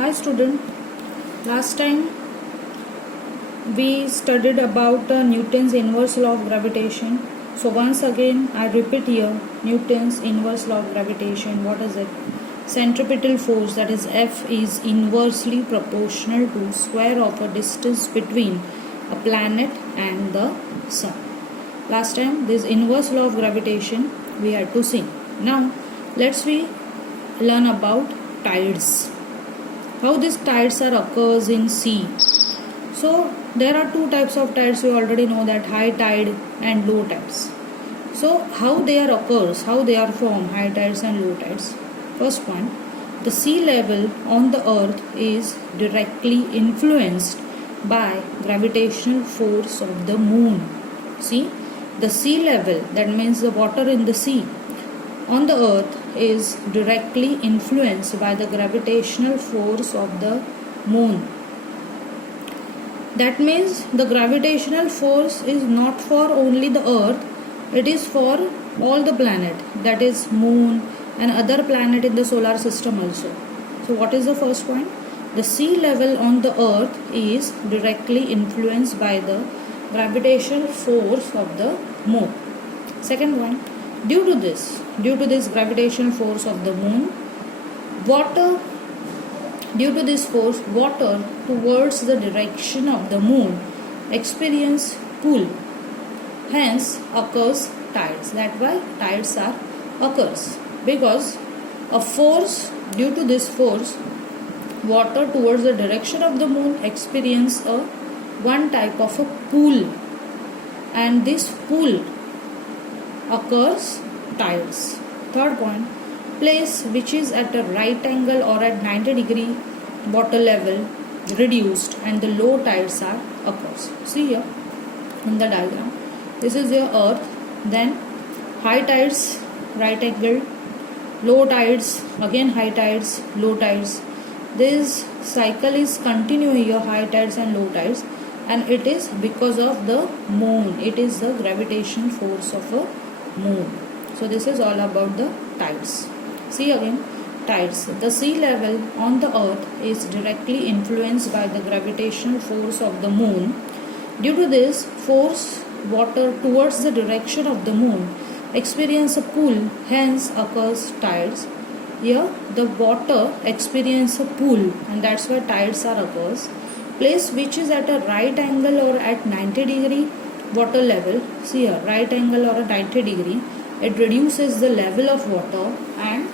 Hi student, last time we studied about Newton's inverse law of gravitation. So once again I repeat here Newton's inverse law of gravitation. What is it? Centripetal force, that is F, is inversely proportional to square of a distance between a planet and the sun. Last time this inverse law of gravitation we had to see. Now let's learn about tides. How these tides are occurs in sea. So there are two types of tides. We already know that high tide and low tides. So how they are occurs, how they are formed, high tides and low tides. First point, the sea level on the earth is directly influenced by gravitational force of the moon. See, the sea level, that means the water in the sea on the earth, is directly influenced by the gravitational force of the moon. That means the gravitational force is not for only the earth, it is for all the planet, that is moon and other planet in the solar system also. So what is the first point? The sea level on the earth is directly influenced by the gravitational force of the moon. Second point, due to this gravitational force of the moon, water towards the direction of the moon experience pull, hence occurs tides. That why tides are occurs, because a force, due to this force, water towards the direction of the moon experience one type of a pull, and this pull occurs tides. Third point, place which is at a right angle or at 90-degree water level reduced and the low tides are occurs. See here in the diagram, this is your earth, then high tides, right angle, low tides, again high tides, low tides. This cycle is continue here, high tides and low tides, and it is because of the moon. It is the gravitational force of a moon. So this is all about the tides. See again, tides. The sea level on the earth is directly influenced by the gravitational force of the moon. Due to this force, water towards the direction of the moon experience a pull, hence occurs tides. Here the water experience a pull, and that's why tides are occurs. Place which is at a right angle or at 90-degree water level, see here, right angle or a 90-degree, it reduces the level of water, and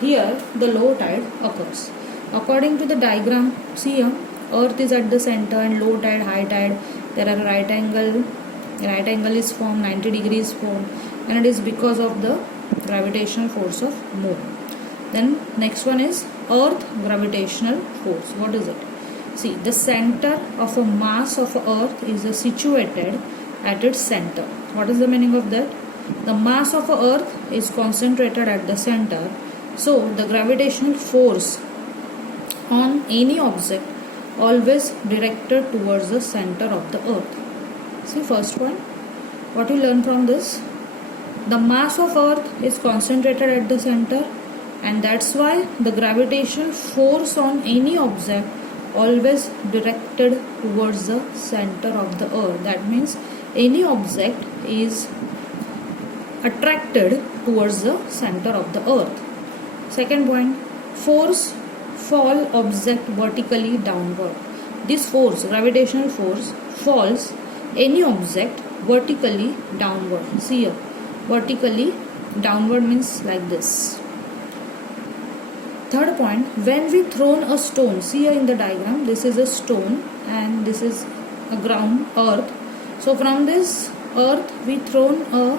here the low tide occurs. According to the diagram, see here, earth is at the center and low tide, high tide, there are right angle is formed, 90 degrees formed, and it is because of the gravitational force of moon. Then next one is earth gravitational force. What is it? See, the center of a mass of earth is situated at its center. What is the meaning of that? The mass of earth is concentrated at the center. So the gravitational force on any object always directed towards the center of the earth. See, first one, what you learn from this? The mass of earth is concentrated at the center, and that's why the gravitational force on any object always directed towards the center of the earth. That means any object is attracted towards the center of the earth. Second point, force fall object vertically downward. This force, gravitational force, falls any object vertically downward. See here, vertically downward means like this. Third point, when we thrown a stone, see here in the diagram, this is a stone and this is a ground, earth. So from this earth we thrown a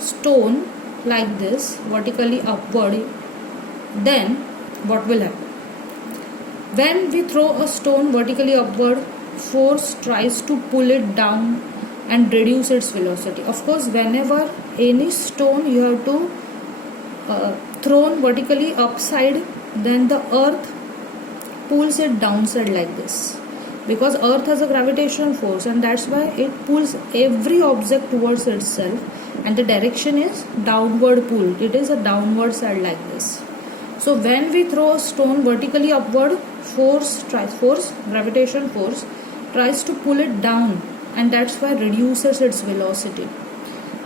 stone like this vertically upward, then what will happen? When we throw a stone vertically upward, force tries to pull it down and reduce its velocity. Of course, whenever any stone you have to thrown vertically upside, then the earth pulls it downside like this, because earth has a gravitational force, and that's why it pulls every object towards itself, and the direction is downward pull. It is a downward side like this. So when we throw a stone vertically upward, gravitation force tries to pull it down, and that's why reduces its velocity.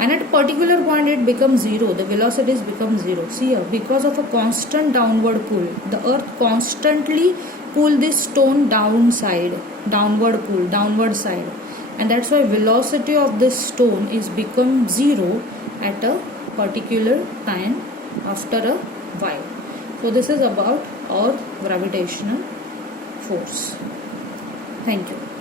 And at a particular point it becomes zero, the velocities become zero. See here, because of a constant downward pull, the earth constantly pull this stone downward side, and that's why velocity of this stone is become zero at a particular time after a while. So this is about earth gravitational force. Thank you.